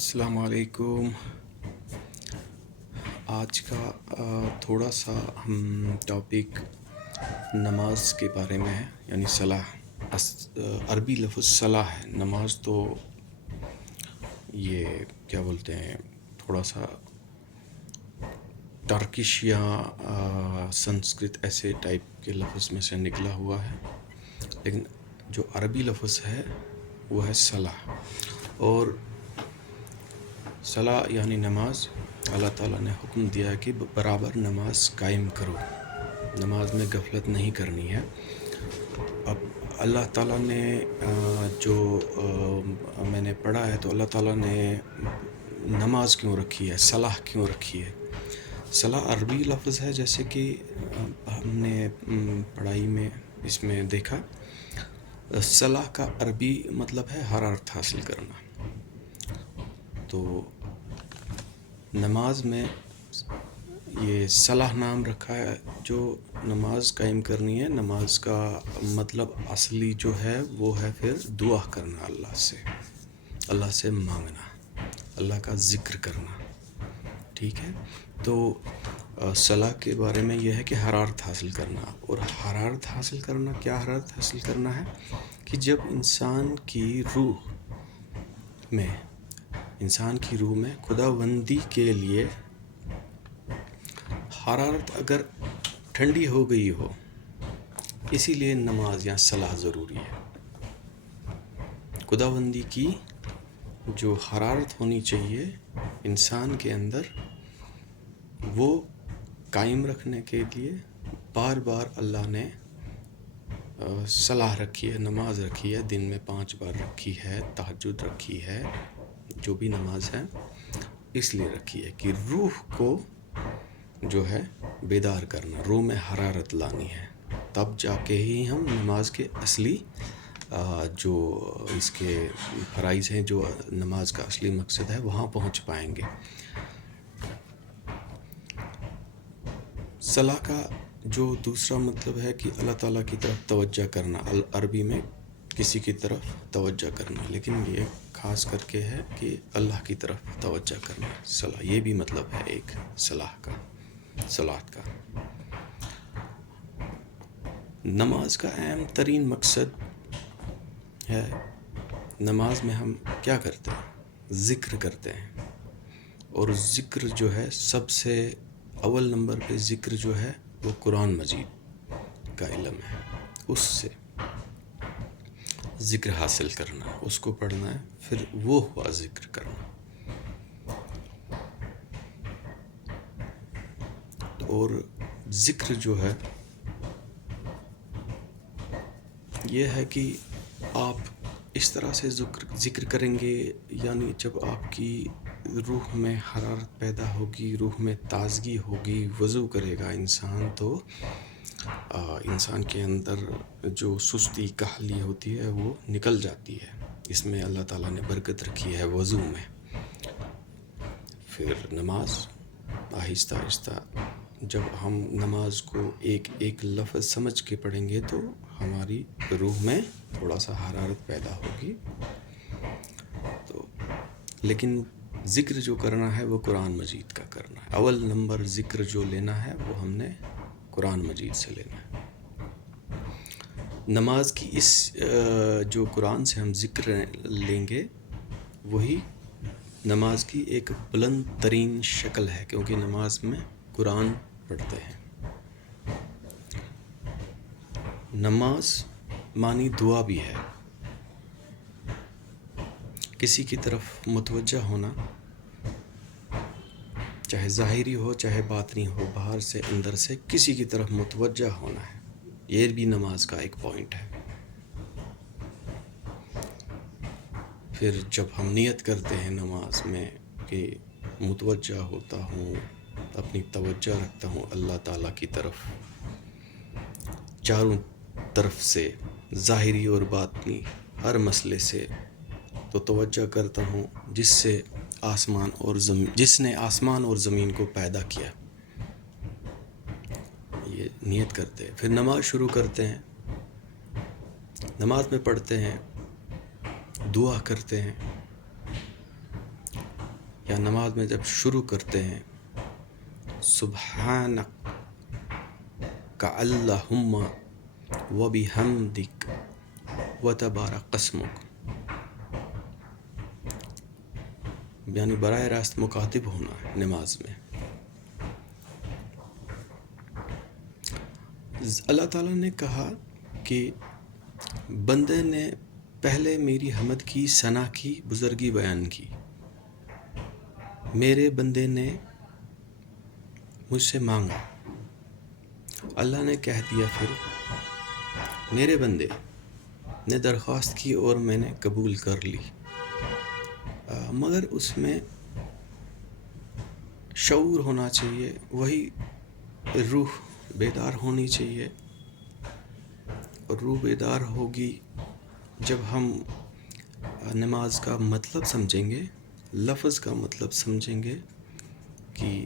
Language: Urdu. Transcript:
السلام علیکم۔ آج کا تھوڑا سا ہم ٹاپک نماز کے بارے میں ہے، یعنی صلاح۔ عربی لفظ صلاح ہے، نماز تو یہ کیا بولتے ہیں، تھوڑا سا ٹرکش یا سنسکرت ایسے ٹائپ کے لفظ میں سے نکلا ہوا ہے، لیکن جو عربی لفظ ہے وہ ہے صلاح۔ اور صلاح یعنی نماز، اللہ تعالیٰ نے حکم دیا کہ برابر نماز قائم کرو، نماز میں غفلت نہیں کرنی ہے۔ اب اللہ تعالیٰ نے جو میں نے پڑھا ہے تو اللہ تعالیٰ نے نماز کیوں رکھی ہے، صلاح کیوں رکھی ہے۔ صلاح عربی لفظ ہے، جیسے کہ ہم نے پڑھائی میں اس میں دیکھا، صلاح کا عربی مطلب ہے حرارت حاصل کرنا۔ تو نماز میں یہ صلاح نام رکھا ہے، جو نماز قائم کرنی ہے۔ نماز کا مطلب اصلی جو ہے وہ ہے پھر دعا کرنا، اللہ سے مانگنا، اللہ کا ذکر کرنا، ٹھیک ہے۔ تو صلاح کے بارے میں یہ ہے کہ حرارت حاصل کرنا، اور حرارت حاصل کرنا، کیا حرارت حاصل کرنا ہے کہ جب انسان کی روح میں خداوندی کے لیے حرارت اگر ٹھنڈی ہو گئی ہو، اسی لیے نماز یا صلاح ضروری ہے۔ خداوندی کی جو حرارت ہونی چاہیے انسان کے اندر، وہ قائم رکھنے کے لیے بار بار اللہ نے صلاح رکھی ہے، نماز رکھی ہے، دن میں 5 بار رکھی ہے، تہجد رکھی ہے، جو بھی نماز ہے اس لیے رکھی ہے کہ روح کو جو ہے بیدار کرنا، روح میں حرارت لانی ہے، تب جا کے ہی ہم نماز کے اصلی جو اس کے فرائض ہیں، جو نماز کا اصلی مقصد ہے، وہاں پہنچ پائیں گے۔ صلاح کا جو دوسرا مطلب ہے کہ اللہ تعالیٰ کی طرف توجہ کرنا، عربی میں کسی کی طرف توجہ کرنا، لیکن یہ خاص کر کے ہے کہ اللہ کی طرف توجہ کرنا۔ صلاح یہ بھی مطلب ہے ایک صلاح کا۔ نماز کا اہم ترین مقصد ہے، نماز میں ہم کیا کرتے ہیں؟ ذکر کرتے ہیں، اور ذکر جو ہے سب سے اول نمبر پہ ذکر جو ہے وہ قرآن مجید کا علم ہے، اس سے ذکر حاصل کرنا، اس کو پڑھنا ہے، پھر وہ ہوا ذکر کرنا۔ اور ذکر جو ہے یہ ہے کہ آپ اس طرح سے ذکر کریں گے، یعنی جب آپ کی روح میں حرارت پیدا ہوگی، روح میں تازگی ہوگی، وضو کرے گا انسان، تو انسان کے اندر جو سستی کاہلی ہوتی ہے وہ نکل جاتی ہے۔ اس میں اللہ تعالیٰ نے برکت رکھی ہے وضو میں۔ پھر نماز آہستہ آہستہ جب ہم نماز کو ایک ایک لفظ سمجھ کے پڑھیں گے تو ہماری روح میں تھوڑا سا حرارت پیدا ہوگی۔ تو لیکن ذکر جو کرنا ہے وہ قرآن مجید کا کرنا ہے، اول نمبر ذکر جو لینا ہے وہ ہم نے قرآن مجید سے لینا ہے۔ نماز کی اس جو قرآن سے ہم ذکر لیں گے، وہی نماز کی ایک بلند ترین شکل ہے، کیونکہ نماز میں قرآن پڑھتے ہیں۔ نماز معنی دعا بھی ہے، کسی کی طرف متوجہ ہونا، چاہے ظاہری ہو چاہے باطنی ہو، باہر سے اندر سے کسی کی طرف متوجہ ہونا ہے، یہ بھی نماز کا ایک پوائنٹ ہے۔ پھر جب ہم نیت کرتے ہیں نماز میں کہ متوجہ ہوتا ہوں، اپنی توجہ رکھتا ہوں اللہ تعالیٰ کی طرف، چاروں طرف سے، ظاہری اور باطنی ہر مسئلے سے، تو توجہ کرتا ہوں جس نے آسمان اور زمین کو پیدا کیا، یہ نیت کرتے ہیں۔ پھر نماز شروع کرتے ہیں، نماز میں پڑھتے ہیں، دعا کرتے ہیں، یا نماز میں جب شروع کرتے ہیں سبحانک اللہم و بحمدک و تبارک اسمک، یعنی براہ راست مخاطب ہونا ہے نماز میں. اللہ تعالیٰ نے کہا کہ بندے نے پہلے میری حمد کی، ثنا کی، بزرگی بیان کی. میرے بندے نے مجھ سے مانگا، اللہ نے کہہ دیا پھر میرے بندے نے درخواست کی اور میں نے قبول کر لی. مگر اس میں شعور ہونا چاہیے، وہی روح بیدار ہونی چاہیے. اور روح بیدار ہوگی جب ہم نماز کا مطلب سمجھیں گے، لفظ کا مطلب سمجھیں گے کہ